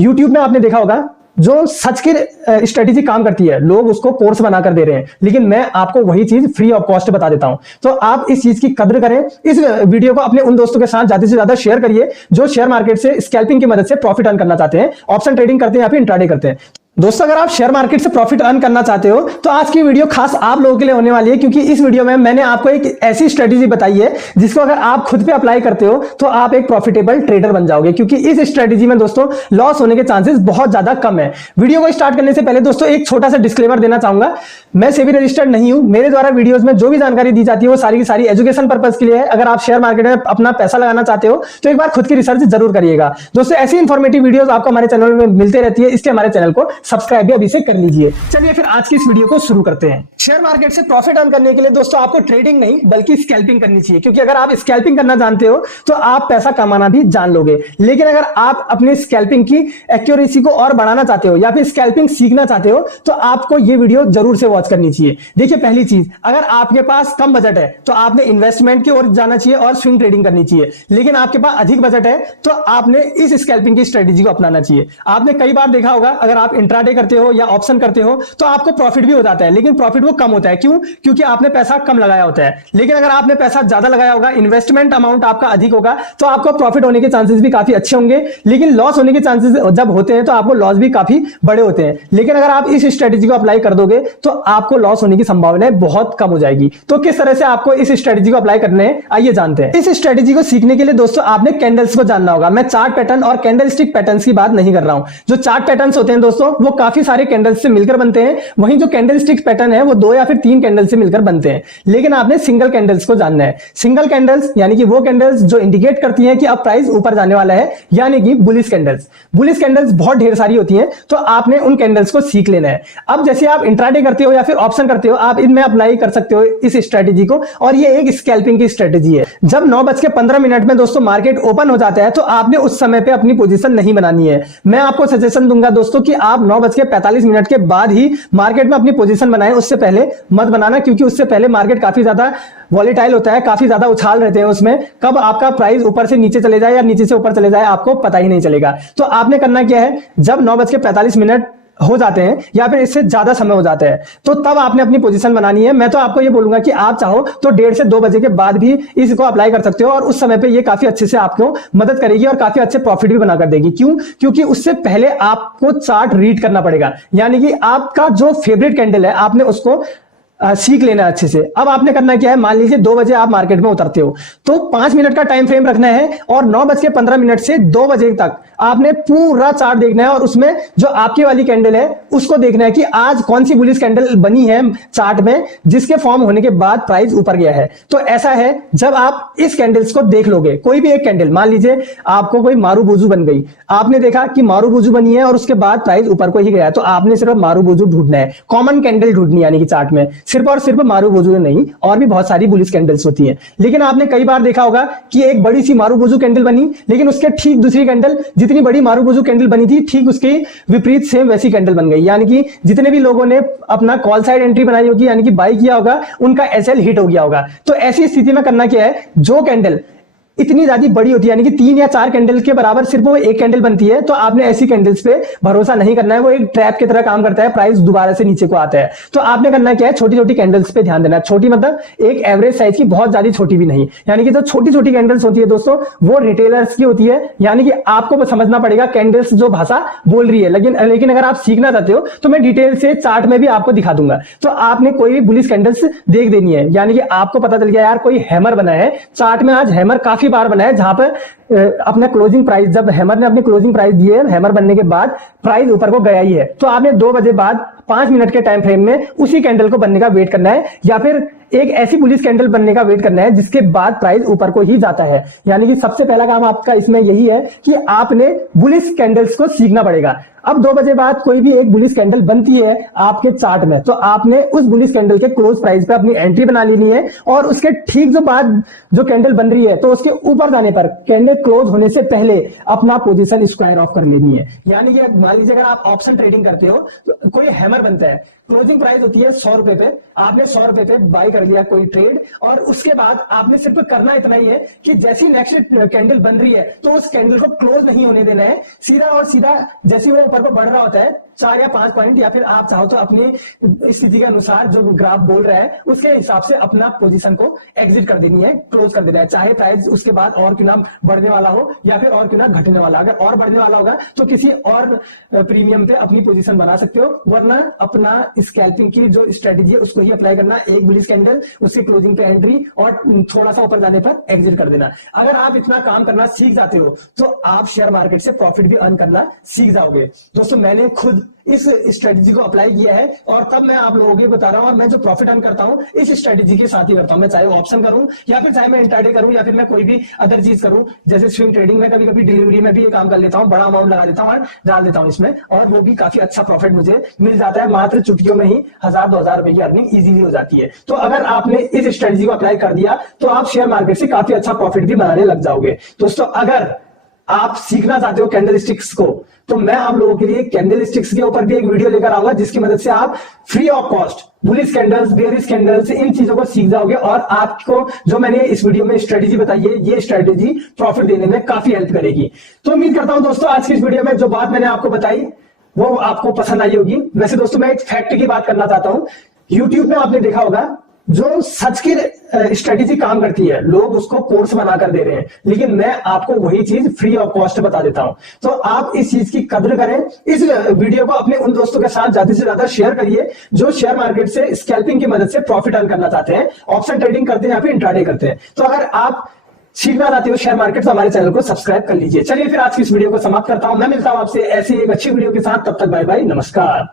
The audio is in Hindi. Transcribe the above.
यूट्यूब में आपने देखा होगा जो सच की स्ट्रेटेजी काम करती है, लोग उसको कोर्स बनाकर दे रहे हैं, लेकिन मैं आपको वही चीज फ्री ऑफ कॉस्ट बता देता हूं। तो आप इस चीज की कदर करें। इस वीडियो को अपने उन दोस्तों के साथ ज्यादा से ज्यादा शेयर करिए जो शेयर मार्केट से स्कैल्पिंग की मदद से प्रॉफिट अर्न करना चाहते हैं, ऑप्शन ट्रेडिंग करते हैं या फिर इंट्राडे करते हैं। दोस्तों, अगर आप शेयर मार्केट से प्रॉफिट अर्न करना चाहते हो तो आज की वीडियो खास आप लोगों के लिए होने वाली है, क्योंकि इस वीडियो में मैंने आपको एक ऐसी स्ट्रेटेजी बताई है जिसको अगर आप खुद पे अप्लाई करते हो तो आप एक प्रॉफिटेबल ट्रेडर बन जाओगे, क्योंकि इस स्ट्रेटेजी में दोस्तों लॉस होने के चांसेस बहुत ज्यादा कम है। वीडियो को स्टार्ट करने से पहले दोस्तों एक छोटा सा डिस्क्लेमर देना चाहूंगा। मैं सेबी रजिस्टर्ड नहीं हूं। मेरे द्वारा वीडियोज में जो भी जानकारी दी जाती है वो सारी की सारी एजुकेशन पर्पज के लिए है। अगर आप शेयर मार्केट में अपना पैसा लगाना चाहते हो तो एक बार खुद की रिसर्च जरूर करिएगा। दोस्तों, ऐसी इंफॉर्मेटिव वीडियोस आपको हमारे चैनल में मिलते रहती है, इसलिए हमारे चैनल को सब्सक्राइब भी अभी से कर लीजिए। चलिए फिर आज की इस वीडियो को शुरू करते हैं। शेयर मार्केट से प्रॉफिट अर्न करने के लिए दोस्तों आपको ट्रेडिंग नहीं बल्कि स्कैल्पिंग करनी चाहिए, क्योंकि अगर आप स्कैल्पिंग करना जानते हो तो आप पैसा कमाना भी जान लोगे। लेकिन अगर आप अपनी स्कैल्पिंग की एक्यूरेसी को और बढ़ाना चाहते हो या फिर स्कैल्पिंग सीखना चाहते हो तो आपको यह वीडियो जरूर से वॉच करनी चाहिए। देखिए, पहली चीज, अगर आपके पास कम बजट है तो आपने इन्वेस्टमेंट की ओर जाना चाहिए और स्विंग ट्रेडिंग करनी चाहिए। लेकिन आपके पास अधिक बजट है तो आपने इस स्कैल्पिंग की स्ट्रेटेजी को अपनाना चाहिए। आपने कई बार देखा होगा, अगर आप इंट्राडे करते हो या ऑप्शन करते हो तो आपको प्रॉफिट भी हो जाता है, लेकिन प्रॉफिट वो कम होता है। क्यों? क्योंकि आपने पैसा कम लगाया होता है। लेकिन अगर आपने पैसा ज्यादा लगाया होगा, इन्वेस्टमेंट अमाउंट आपका अधिक होगा, तो आपको प्रॉफिट होने के चांसेस भी काफी अच्छे होंगे। लेकिन लॉस होने के चांसेस जब होते हैं तो आपको लॉस भी काफी बड़े होते हैं। लेकिन अगर आप इस स्ट्रेटेजी को अप्लाई कर दोगे तो आपको लॉस होने की संभावना बहुत कम हो जाएगी। तो किस तरह से आपको इस स्ट्रेटेजी को अप्लाई करने हैं, आइए जानते हैं। इस स्ट्रेटेजी को सीखने के लिए दोस्तों आपने कैंडल्स को जानना होगा। मैं चार्ट पैटर्न और कैंडल स्टिक पैटर्न्स की बात नहीं कर रहा हूं। जो चार्ट पैटर्न्स होते हैं दोस्तों वो काफी सारे कैंडल्स से मिलकर बनते हैं, वहीं जो कैंडल स्टिक पैटर्न है वो 2 या फिर 3 कैंडल से मिलकर बनते हैं। लेकिन आपने सिंगल कैंडल्स को जानना है। सिंगल कैंडल्स यानी कि वो कैंडल्स जो इंडिकेट करती हैं कि अब प्राइस ऊपर जाने वाला है, यानी कि बुलिश कैंडल्स। बुलिश कैंडल्स बहुत ढेर सारी होती हैं, तो आपने उन कैंडल्स को सीख लेना है। अब जैसे आप इंट्राडे करते हो या फिर ऑप्शन करते हो, आप इनमें अप्लाई कर सकते हो इस स्ट्रेटेजी को, और ये एक स्कैल्पिंग की स्ट्रेटेजी है। जब 9:15 में दोस्तों मार्केट ओपन हो जाता है तो आपने उस समय पे अपनी पोजीशन नहीं बनानी है। मैं आपको सजेशन दूंगा दोस्तों कि आप 9:45 के बाद ही मार्केट में अपनी पोजीशन बनाएं, उससे पहले मत बनाना, क्योंकि उससे पहले मार्केट काफी ज्यादा वॉलेटाइल होता है, काफी ज्यादा उछाल रहते हैं उसमें। कब आपका प्राइस ऊपर से नीचे चले जाए या नीचे से ऊपर चले जाए आपको पता ही नहीं चलेगा। तो आपने करना क्या है, जब 9:45 हो जाते हैं या फिर इससे ज्यादा समय हो जाता है तो तब आपने अपनी पोजीशन बनानी है। मैं तो आपको ये बोलूंगा कि आप चाहो तो 1:30 से 2 बजे के बाद भी इसको अप्लाई कर सकते हो, और उस समय पे ये काफी अच्छे से आपको मदद करेगी और काफी अच्छे प्रॉफिट भी बनाकर देगी। क्यों? क्योंकि उससे पहले आपको चार्ट रीड करना पड़ेगा, यानी कि आपका जो फेवरेट कैंडल है आपने उसको सीख लेना अच्छे से। अब आपने करना क्या है, मान लीजिए 2 बजे आप मार्केट में उतरते हो तो 5 मिनट का टाइम फ्रेम रखना है, और 9:15 से 2 बजे तक आपने पूरा चार्ट देखना है, और उसमें जो आपकी वाली कैंडल है उसको देखना है कि आज कौन सी बुलिश कैंडल बनी है चार्ट में जिसके फॉर्म होने के बाद प्राइस ऊपर गया है। तो ऐसा है, जब आप इस कैंडल्स को देख लोगे, कोई भी एक कैंडल, मान लीजिए आपको कोई मारूबुजू बन गई, आपने देखा कि मारूबुजू बनी है और उसके बाद प्राइस ऊपर को ही गया है, तो आपने सिर्फ मारूबुजू ढूंढना है, कॉमन कैंडल ढूंढनी, यानी कि चार्ट में सिर्फ और सिर्फ मारूबुजू नहीं, और भी बहुत सारी बुलिश कैंडल्स होती हैं। लेकिन आपने कई बार देखा होगा कि एक बड़ी सी मारूबुजू कैंडल बनी, लेकिन उसके ठीक दूसरी कैंडल, जितनी बड़ी मारूबुजू कैंडल बनी थी ठीक उसके विपरीत सेम वैसी कैंडल बन गई। यानी कि जितने भी लोगों ने अपना कॉल साइड एंट्री बनाई होगी, यानी कि बाई किया होगा, उनका एसएल हिट हो गया होगा। तो ऐसी स्थिति में करना क्या है, जो कैंडल इतनी ज्यादा बड़ी होती है, यानी कि 3 या 4 कैंडल के बराबर सिर्फ वो एक कैंडल बनती है, तो आपने ऐसी कैंडल्स पे भरोसा नहीं करना है। वो एक ट्रैप की तरह काम करता है, प्राइस दोबारा से नीचे को आता है। तो आपने करना क्या है, छोटी छोटी कैंडल्स पे ध्यान देना है। छोटी मतलब एक एवरेज साइज की, बहुत ज्यादा छोटी भी नहीं। यानी कि जो छोटी छोटी कैंडल्स होती है दोस्तों वो रिटेलर्स की होती है, यानी कि आपको समझना पड़ेगा कैंडल्स जो भाषा बोल रही है। लेकिन अगर आप सीखना चाहते हो तो मैं डिटेल से चार्ट में भी आपको दिखा दूंगा। तो आपने कोई भी बुलिश कैंडल्स देख देनी है, यानी कि आपको पता चल गया यार कोई हैमर बना है चार्ट में, आज हैमर काफी बार बना है, जहां पर अपना क्लोजिंग प्राइस, जब हैमर ने अपनी क्लोजिंग प्राइस दी है, हैमर बनने के बाद प्राइस ऊपर को गया ही है, तो आपने 2 बजे बाद 5 मिनट के टाइम फ्रेम में उसी कैंडल को बनने का वेट करना है, या फिर एक ऐसी बुलिश कैंडल बनने का वेट करना है जिसके बाद प्राइस ऊपर को ही जाता है। यानी कि सबसे पहला काम आपका इसमें यही है कि आपने बुलिश कैंडल्स को सीखना पड़ेगा। अब 2 बजे बाद कोई भी एक बुलिश कैंडल बनती है आपके चार्ट में, तो आपने उस बुलिश कैंडल के क्लोज प्राइस पे अपनी एंट्री बना लेनी है, और उसके ठीक जो बाद जो कैंडल बन रही है तो उसके ऊपर जाने पर कैंडल क्लोज होने से पहले अपना पोजीशन स्क्वायर ऑफ कर लेनी है। यानी कि मान लीजिए अगर आप ऑप्शन ट्रेडिंग करते हो तो कोई हैमर बनता है, क्लोजिंग प्राइस होती है 100 रुपए पे। आपने 100 रुपए पे बाय कर लिया कोई ट्रेड, और उसके बाद आपने सिर्फ करना इतना ही है कि जैसी नेक्स्ट कैंडल बन रही है तो उस कैंडल को क्लोज नहीं होने देना है, सीधा और सीधा जैसे वो ऊपर को बढ़ रहा होता है 4 या 5 पॉइंट, या फिर आप चाहो तो अपनी स्थिति के अनुसार जो ग्राफ बोल रहा है उसके हिसाब से अपना पोजीशन को एग्जिट कर देनी है, क्लोज कर देना है। चाहे प्राइस उसके बाद और क्यों ना बढ़ने वाला हो या फिर और क्यों ना घटने वाला, अगर और बढ़ने वाला होगा तो किसी और प्रीमियम पे अपनी पोजीशन बना सकते हो, वरना अपना स्कैल्पिंग की जो स्ट्रेटेजी है उसको ही अप्लाई करना। एक बुलिश कैंडल, उसकी क्लोजिंग पे एंट्री और थोड़ा सा ऊपर जाने पर एग्जिट कर देना। अगर आप इतना काम करना सीख जाते हो तो आप शेयर मार्केट से प्रॉफिट भी अर्न करना सीख जाओगे। दोस्तों मैंने खुद इस स्ट्रेटेजी को अप्लाई किया है और तब मैं आप लोगों को बता रहा हूं, और मैं जो प्रॉफिट अर्न करता हूं इस स्ट्रेटेजी के साथ ही करता हूं। मैं चाहे ऑप्शन करूं या फिर चाहे मैं इंट्राडे करूं या फिर मैं कोई भी अदर चीज करूं, जैसे स्विंग ट्रेडिंग में कभी कभी डिलीवरी में भी ये काम कर लेता हूं, बड़ा अमाउंट लगा देता हूं और डाल देता हूं इसमें, और वो भी काफी अच्छा प्रॉफिट मुझे मिल जाता है। मात्र चुटकियों में ही 1000-2000 रुपए की अर्निंग इजीली हो जाती है। तो अगर आपने इस स्ट्रेटेजी को अप्लाई कर दिया तो आप शेयर मार्केट से काफी अच्छा प्रॉफिट भी बनाने लग जाओगे। दोस्तों अगर आप सीखना चाहते हो कैंडल स्टिक्स को, तो मैं आप लोगों के लिए कैंडल स्टिक्स के ऊपर भी एक वीडियो लेकर आऊंगा जिसकी मदद से आप free of cost bullish candles, bearish candles, इन चीजों को सीख जाओगे और आपको जो मैंने इस वीडियो में स्ट्रेटेजी बताई है ये स्ट्रेटेजी प्रॉफिट देने में काफी हेल्प करेगी। तो उम्मीद करता हूं दोस्तों आज की इस वीडियो में जो बात मैंने आपको बताई वो आपको पसंद आई होगी। वैसे दोस्तों मैं एक फैक्ट की बात करना चाहता हूं। यूट्यूब में आपने देखा होगा जो सच की स्ट्रेटेजी काम करती है लोग उसको कोर्स बनाकर दे रहे हैं, लेकिन मैं आपको वही चीज फ्री ऑफ कॉस्ट बता देता हूं। तो आप इस चीज की कद्र करें, इस वीडियो को अपने उन दोस्तों के साथ ज्यादा से ज्यादा शेयर करिए जो शेयर मार्केट से स्कैल्पिंग की मदद से प्रॉफिट अर्न करना चाहते हैं, ऑप्शन ट्रेडिंग करते हैं या फिर इंट्राडे करते हैं। तो अगर आप सीखना चाहते हो शेयर मार्केट तो हमारे चैनल को सब्सक्राइब कर लीजिए। चलिए फिर आज की इस वीडियो को समाप्त करता हूं, मैं मिलता हूं आपसे ऐसी एक अच्छी वीडियो के साथ, तब तक बाय बाय, नमस्कार।